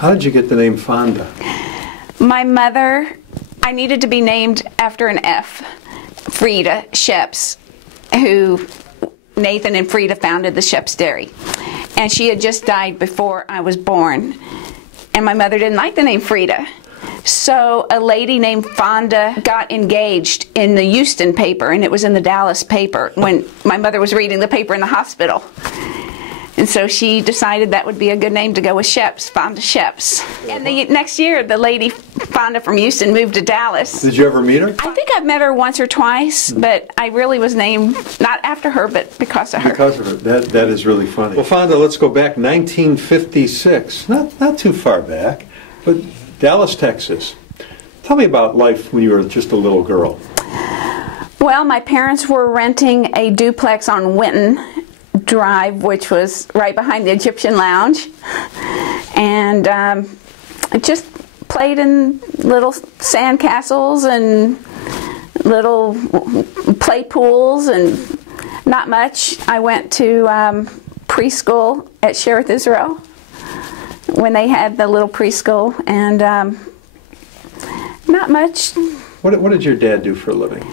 How did you get the name Fonda? My mother, I needed to be named after an F. Freida Schepps, who Nathan and Freida founded the Schepps Dairy. And she had just died before I was born. And my mother didn't like the name Freida. So a lady named Fonda got engaged in the Houston paper, and it was in the Dallas paper when my mother was reading the paper in the hospital. And so she decided that would be a good name to go with Schepps, Fonda Schepps. And the next year, the lady Fonda from Houston moved to Dallas. Did you ever meet her? I think I've met her once or twice, but I really was named not after her, but because of her. Because of her. That is really funny. Well, Fonda, let's go back 1956. Not too far back, but Dallas, Texas. Tell me about life when you were just a little girl. Well, my parents were renting a duplex on Winton Drive, which was right behind the Egyptian Lounge, and just played in little sand castles and little play pools and not much. I went to preschool at Shearith Israel when they had the little preschool, and not much. What did your dad do for a living?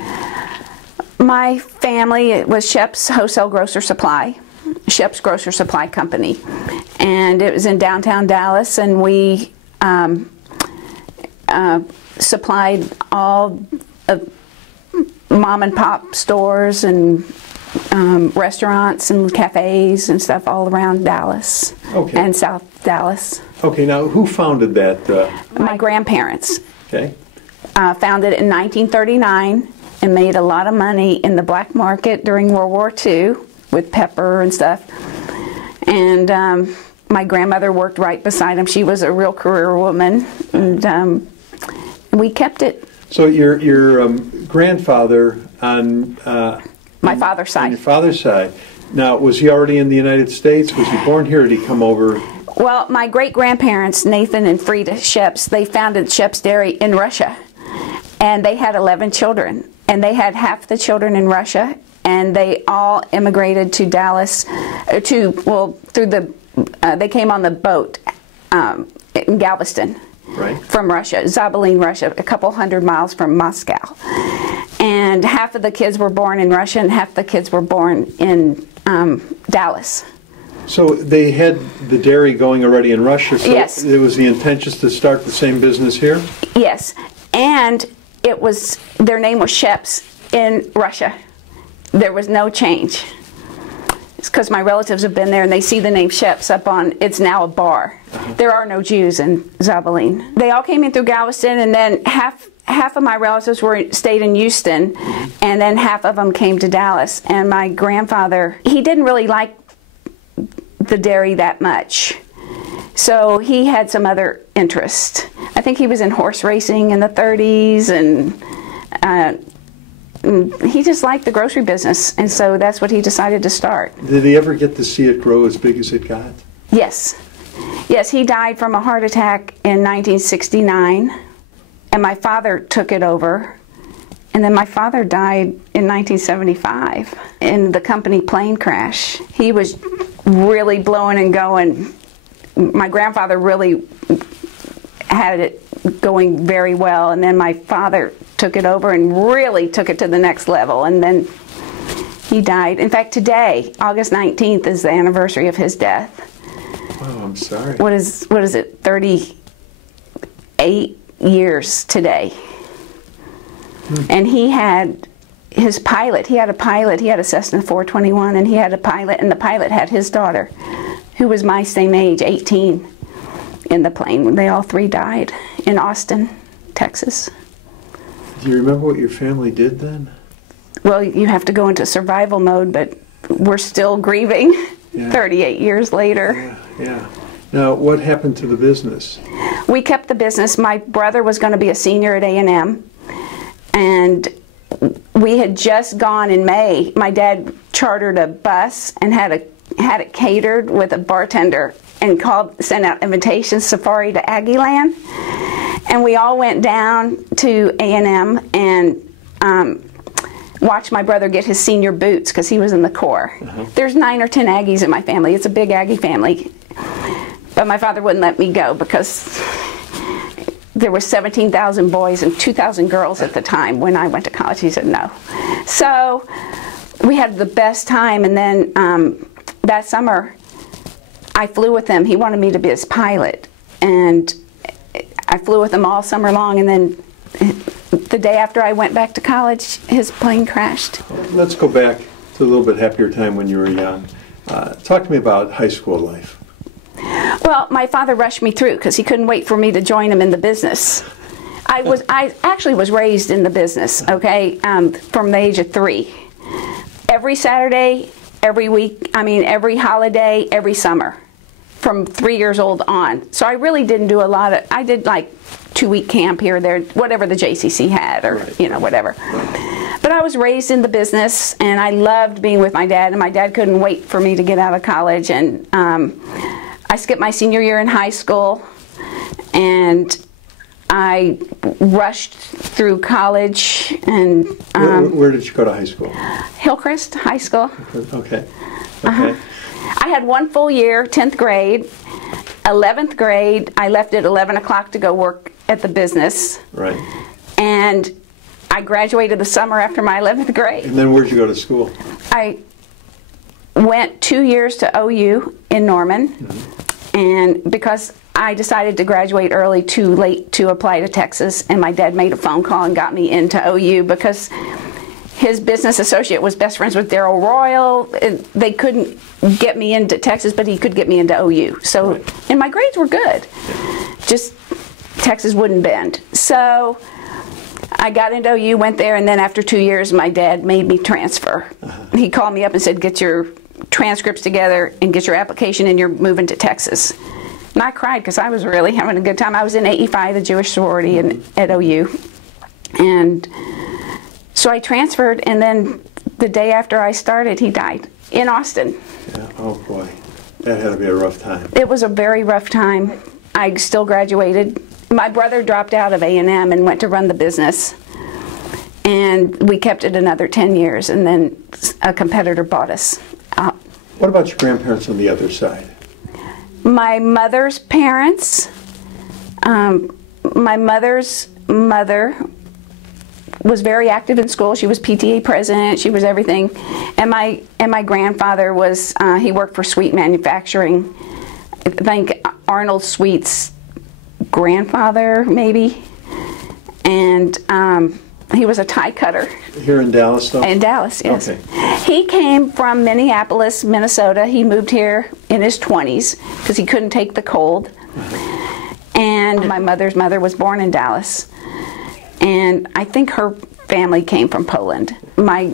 My family, it was Schepps Wholesale Grocer Supply, Schepps Grocer Supply Company, and it was in downtown Dallas, and we supplied all of mom and pop stores and restaurants and cafes and stuff all around Dallas. Okay. And South Dallas. Okay, now who founded that? My grandparents. Okay. Founded it in 1939 and made a lot of money in the black market during World War II with pepper and stuff. And my grandmother worked right beside him. She was a real career woman, and we kept it. So your grandfather on my father's side. On your father's side. Now, was he already in the United States? Was he born here, or did he come over? Well, my great-grandparents, Nathan and Freida Schepps, they founded Schepps Dairy in Russia. And they had 11 children. And they had half the children in Russia. And they all immigrated to Dallas, they came on the boat in Galveston. Right. From Russia, Zabaline, Russia, a couple hundred miles from Moscow. And half of the kids were born in Russia and half the kids were born in Dallas. So they had the dairy going already in Russia, so yes. It was the intention to start the same business here? Yes, and it was, their name was Schepps in Russia. There was no change. It's because my relatives have been there and they see the name Schepps up on, it's now a bar. There are no Jews in Zabaline. They all came in through Galveston, and then half of my relatives stayed in Houston, and then half of them came to Dallas. And my grandfather, he didn't really like the dairy that much. So he had some other interest. I think he was in horse racing in the 30s, and he just liked the grocery business, and so that's what he decided to start. Did he ever get to see it grow as big as it got? Yes. Yes, he died from a heart attack in 1969, and my father took it over. And then my father died in 1975 in the company plane crash. He was really blowing and going. My grandfather really had it going very well, and then my father took it over and really took it to the next level, and then he died. In fact, today, August 19th, is the anniversary of his death. Oh, I'm sorry. What is it, 38 years today. And he had his pilot, he had a Cessna 421, and he had a pilot, and the pilot had his daughter, who was my same age, 18, in the plane when they all three died in Austin, Texas. Do you remember what your family did then? Well, you have to go into survival mode, but we're still grieving 38 years later. Yeah. Now, what happened to the business? We kept the business. My brother was going to be a senior at A&M, and we had just gone in May. My dad chartered a bus and had it catered with a bartender and sent out invitations, safari to Aggieland. And we all went down to A&M and watched my brother get his senior boots because he was in the Corps. There's 9 or 10 Aggies in my family. It's a big Aggie family. But my father wouldn't let me go because there were 17,000 boys and 2,000 girls at the time when I went to college. He said no. So we had the best time, and then that summer I flew with him. He wanted me to be his pilot, and I flew with him all summer long, and then the day after I went back to college, his plane crashed. Let's go back to a little bit happier time when you were young. Talk to me about high school life. Well, my father rushed me through because he couldn't wait for me to join him in the business. I actually was raised in the business, okay, from the age of 3. Every Saturday, every week, every holiday, every summer, from 3 years old on. So I really didn't do a lot of, I did like 2-week camp here or there, whatever the JCC had, or, whatever. But I was raised in the business, and I loved being with my dad, and my dad couldn't wait for me to get out of college. And I skipped my senior year in high school, and I rushed through college. And where did you go to high school? Hillcrest High School. Okay. I had 1 full year, 10th grade. 11th grade, I left at 11 o'clock to go work at the business. Right. And I graduated the summer after my 11th grade. And then where'd you go to school? I went 2 years to OU in Norman, and because I decided to graduate early, too late to apply to Texas, and my dad made a phone call and got me into OU because his business associate was best friends with Darryl Royal. They couldn't get me into Texas, but he could get me into OU. So, and my grades were good. Just Texas wouldn't bend. So I got into OU, went there, and then after 2 years, my dad made me transfer. He called me up and said, get your transcripts together and get your application, and you're moving to Texas. And I cried because I was really having a good time. I was in AE5, the Jewish sorority at OU. And so I transferred, and then the day after I started, he died in Austin. Yeah. Oh boy, that had to be a rough time. It was a very rough time. I still graduated. My brother dropped out of A&M and went to run the business, and we kept it another 10 years, and then a competitor bought us out. What about your grandparents on the other side? My mother's parents, my mother's mother was very active in school. She was PTA president. She was everything. And my grandfather was, he worked for Sweet Manufacturing. I think Arnold Sweet's grandfather, maybe. And he was a tie cutter. Here in Dallas, though? In Dallas, yes. Okay. He came from Minneapolis, Minnesota. He moved here in his 20s because he couldn't take the cold. And my mother's mother was born in Dallas. And I think her family came from Poland. My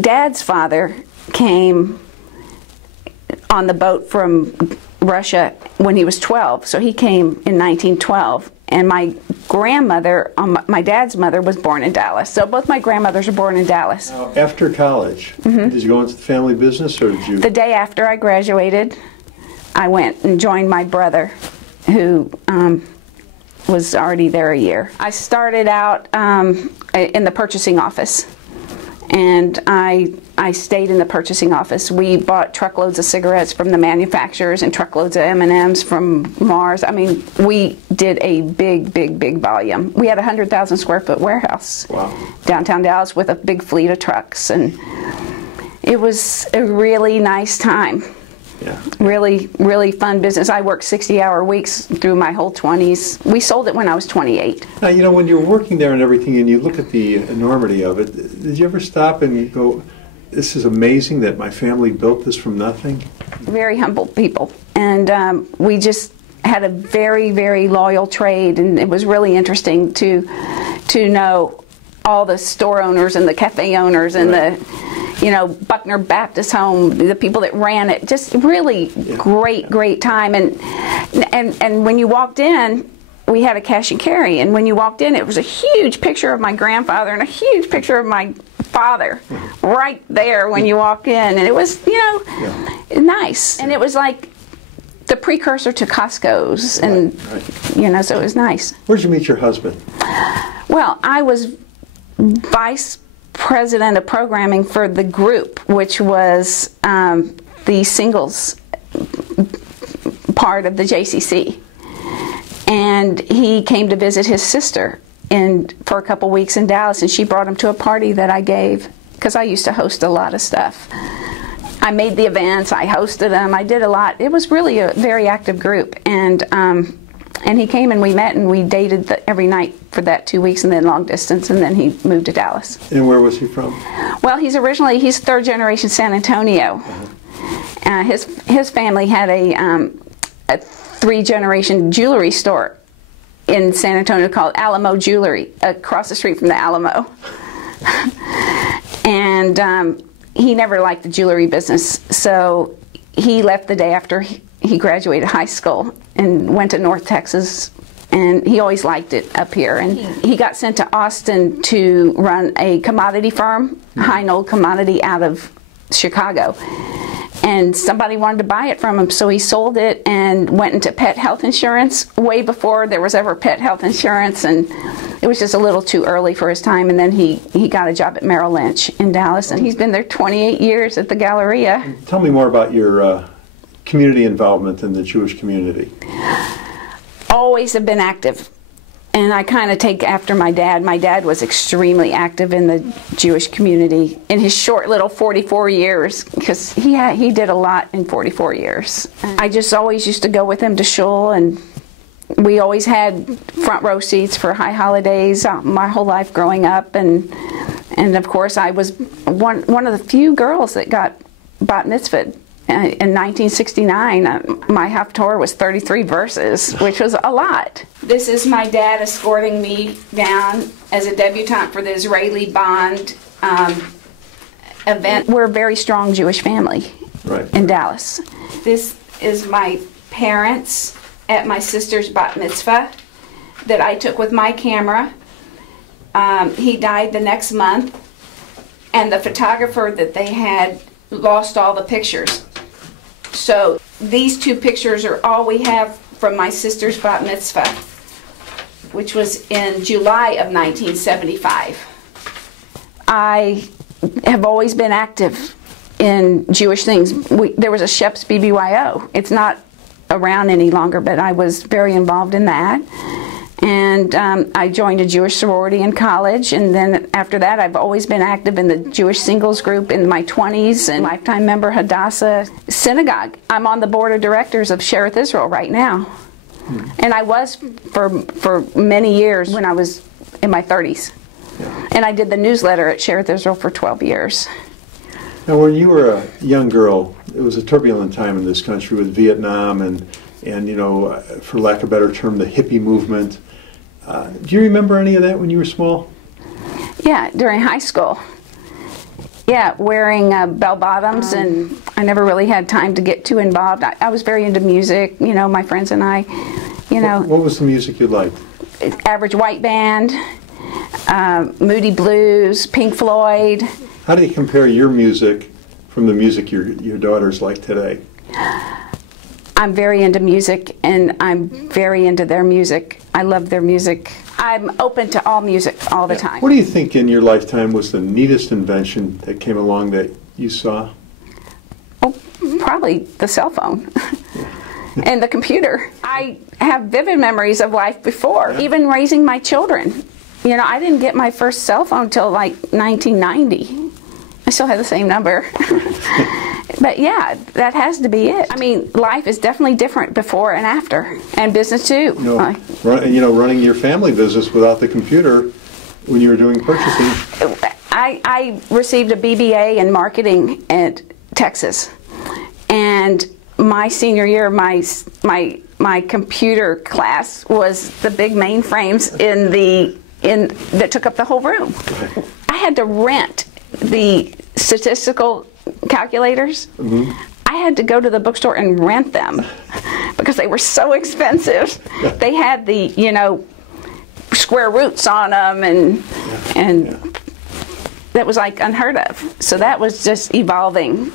dad's father came on the boat from Russia when he was 12, so he came in 1912. And my grandmother, my dad's mother, was born in Dallas. So both my grandmothers were born in Dallas. Now, after college, did you go into the family business, or did you? The day after I graduated, I went and joined my brother, who was already there a year. I started out in the purchasing office, and I stayed in the purchasing office. We bought truckloads of cigarettes from the manufacturers and truckloads of M&Ms from Mars. I mean, we did a big volume. We had a 100,000 square foot warehouse. Wow. Downtown Dallas with a big fleet of trucks, and it was a really nice time. Yeah. Really fun business. I worked 60-hour weeks through my whole 20s. We sold it when I was 28. Now, you know, when you're working there and everything, and you look at the enormity of it, did you ever stop and go, this is amazing that my family built this from nothing? Very humble people. And we just had a very loyal trade, and it was really interesting to know all the store owners and the cafe owners and Buckner Baptist Home, the people that ran it. Just really great time. And when you walked in, we had a cash and carry, and when you walked in, it was a huge picture of my grandfather and a huge picture of my father right there when you walk in, and it was nice, and it was like the precursor to Costco's, and so it was nice. Where'd you meet your husband? Well, I was vice president of programming for the group, which was the singles part of the JCC. And he came to visit his sister for a couple weeks in Dallas, and she brought him to a party that I gave, because I used to host a lot of stuff. I made the events, I hosted them, I did a lot. It was really a very active group, and he came and we met and we dated every night for that 2 weeks, and then long distance, and then he moved to Dallas. And where was he from? Well, he's third generation San Antonio. His family had a three-generation jewelry store in San Antonio called Alamo Jewelry, across the street from the Alamo. And he never liked the jewelry business, so he left the day after he graduated high school and went to North Texas, and he always liked it up here. And he got sent to Austin to run a commodity firm, High Knoll Commodity, out of Chicago. And somebody wanted to buy it from him, so he sold it and went into pet health insurance way before there was ever pet health insurance, and it was just a little too early for his time. And then he got a job at Merrill Lynch in Dallas, and he's been there 28 years at the Galleria. Tell me more about your community involvement in the Jewish community. Always have been active. And I kind of take after my dad. My dad was extremely active in the Jewish community in his short little 44 years, because he did a lot in 44 years. I just always used to go with him to shul, and we always had front row seats for high holidays my whole life growing up. And of course I was one of the few girls that got bat mitzvahed. In 1969, my Haftorah was 33 verses, which was a lot. This is my dad escorting me down as a debutante for the Israeli bond event. We're a very strong Jewish family in Dallas. This is my parents at my sister's bat mitzvah that I took with my camera. He died the next month, and the photographer that they had lost all the pictures. So these two pictures are all we have from my sister's bat mitzvah, which was in July of 1975. I have always been active in Jewish things. There was a Schepps BBYO. It's not around any longer, but I was very involved in that. And I joined a Jewish sorority in college, and then after that I've always been active in the Jewish singles group in my 20s, and lifetime member Hadassah Synagogue. I'm on the board of directors of Shearith Israel right now. And I was for many years when I was in my 30s. And I did the newsletter at Shearith Israel for 12 years. Now, when you were a young girl, it was a turbulent time in this country with Vietnam and you know, for lack of a better term, the hippie movement. Do you remember any of that when you were small? Yeah, during high school. Yeah, wearing bell-bottoms, and I never really had time to get too involved. I was very into music, you know, my friends and I, you know. What was the music you liked? Average White Band, Moody Blues, Pink Floyd. How do you compare your music from the music your daughters like today? I'm very into music, and I'm very into their music. I love their music. I'm open to all music all the time. What do you think in your lifetime was the neatest invention that came along that you saw? Oh, probably the cell phone and the computer. I have vivid memories of life before, even raising my children. You know, I didn't get my first cell phone till like 1990. I still have the same number. But yeah, that has to be it. I mean, life is definitely different before and after, and business too. You know, running your family business without the computer when you were doing purchasing. I received a BBA in marketing at Texas, and my senior year, my computer class was the big mainframes that took up the whole room. I had to rent the statistical calculators. I had to go to the bookstore and rent them because they were so expensive. They had the, you know, square roots on them, and that was like unheard of. So that was just evolving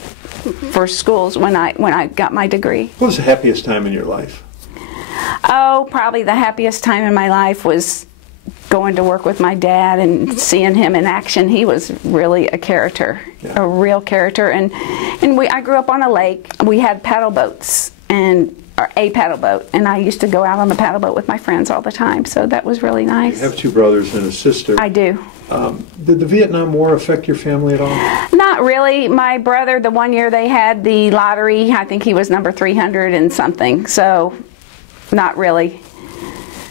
for schools when I got my degree. What was the happiest time in your life? Oh, probably the happiest time in my life was going to work with my dad and seeing him in action. He was really a character, a real character. And I grew up on a lake. We had paddle boats, and or a paddle boat, and I used to go out on the paddle boat with my friends all the time, so that was really nice. You have two brothers and a sister. I do. Did the Vietnam War affect your family at all? Not really. My brother, the one year they had the lottery, I think he was number 300 and something, so not really.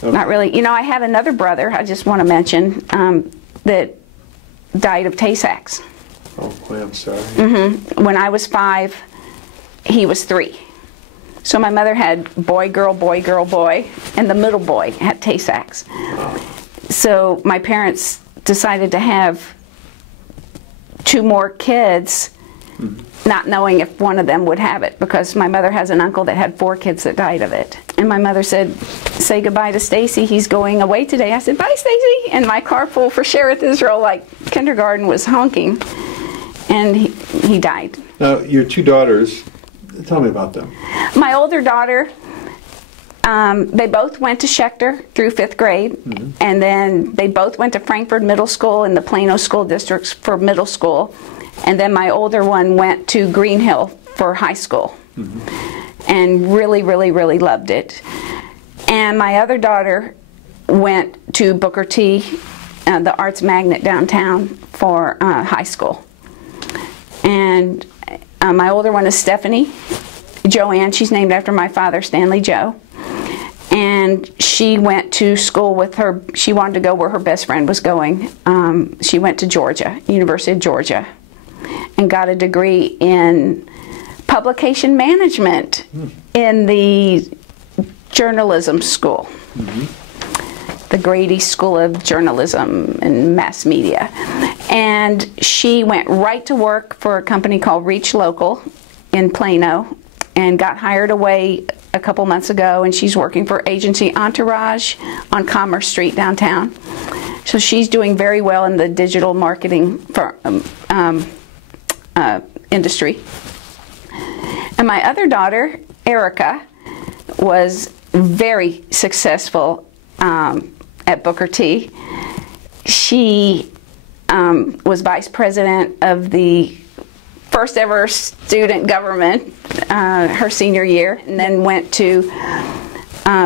Okay. Not really. You know, I had another brother, I just want to mention, that died of Tay-Sachs. Oh, boy, I'm sorry. When I was 5, he was 3. So my mother had boy, girl, boy, and the middle boy had Tay-Sachs. Wow. So my parents decided to have 2 more kids, not knowing if one of them would have it, because my mother has an uncle that had 4 kids that died of it. And my mother said, say goodbye to Stacy, he's going away today. I said, bye Stacy, and my carpool for Shearith Israel, like kindergarten, was honking, and he died. Now, your 2 daughters, tell me about them. My older daughter, they both went to Schechter through 5th grade, and then they both went to Frankford Middle School in the Plano School Districts for middle school, and then my older one went to Green Hill for high school, and really, really, really loved it. And my other daughter went to Booker T, the arts magnet downtown, for high school. And my older one is Stephanie Joanne. She's named after my father, Stanley Joe. And she went to school with her, she wanted to go where her best friend was going. She went to Georgia, University of Georgia, and got a degree in publication management in the journalism school, the Grady School of Journalism and Mass Media. And she went right to work for a company called Reach Local in Plano, and got hired away a couple months ago, and she's working for agency Entourage on Commerce Street downtown. So she's doing very well in the digital marketing for, industry. And my other daughter, Erica, was very successful at Booker T. She was vice president of the first ever student government her senior year, and then went to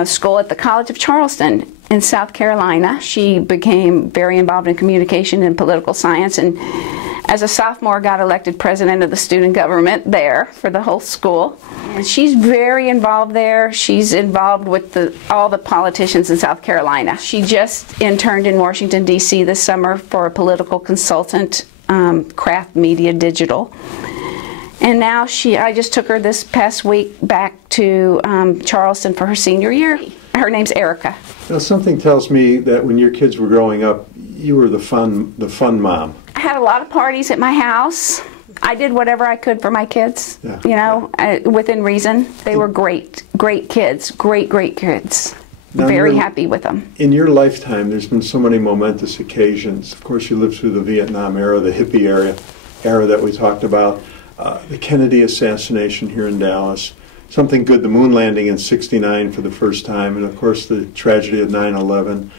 school at the College of Charleston in South Carolina. She became very involved in communication and political science, and as a sophomore got elected president of the student government there for the whole school. And she's very involved there. She's involved with all the politicians in South Carolina. She just interned in Washington, D.C. this summer for a political consultant, Craft Media Digital. And now I just took her this past week back to Charleston for her senior year. Her name's Erica. Now, something tells me that when your kids were growing up, you were the fun mom. I had a lot of parties at my house. I did whatever I could for my kids, you know, within reason. They were great kids, great kids. Now, very happy with them. In your lifetime, there's been so many momentous occasions. Of course, you lived through the Vietnam era, the hippie era that we talked about, the Kennedy assassination here in Dallas, something good, the moon landing in '69 for the first time, and of course the tragedy of 9/11.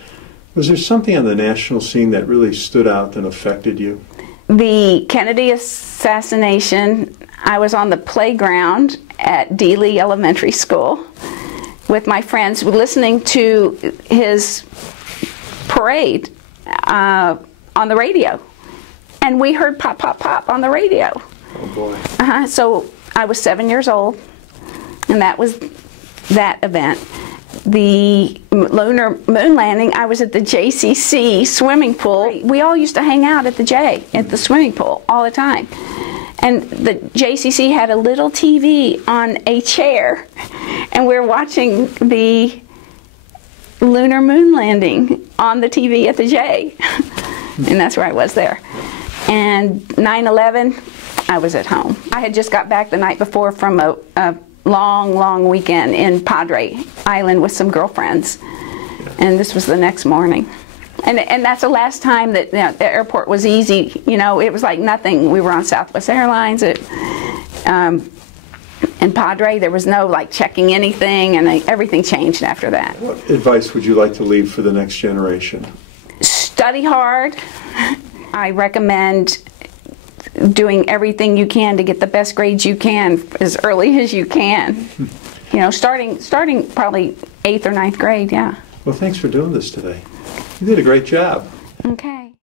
Was there something on the national scene that really stood out and affected you? The Kennedy assassination, I was on the playground at Dealey Elementary School with my friends listening to his parade on the radio. And we heard pop, pop, pop on the radio. Oh boy. So I was 7 years old, and that was that event. The lunar moon landing, I was at the JCC swimming pool. We all used to hang out at the swimming pool all the time. And the JCC had a little TV on a chair, and we were watching the lunar moon landing on the TV at the J. And that's where I was there. And 9/11, I was at home. I had just got back the night before from a long weekend in Padre Island with some girlfriends, and this was the next morning. And that's the last time that the airport was easy. You know, it was like nothing. We were on Southwest Airlines. In Padre, there was no like checking anything, and everything changed after that. What advice would you like to leave for the next generation? Study hard. I recommend doing everything you can to get the best grades you can as early as you can. You know, starting probably 8th or 9th grade, yeah. Well, thanks for doing this today. You did a great job. Okay.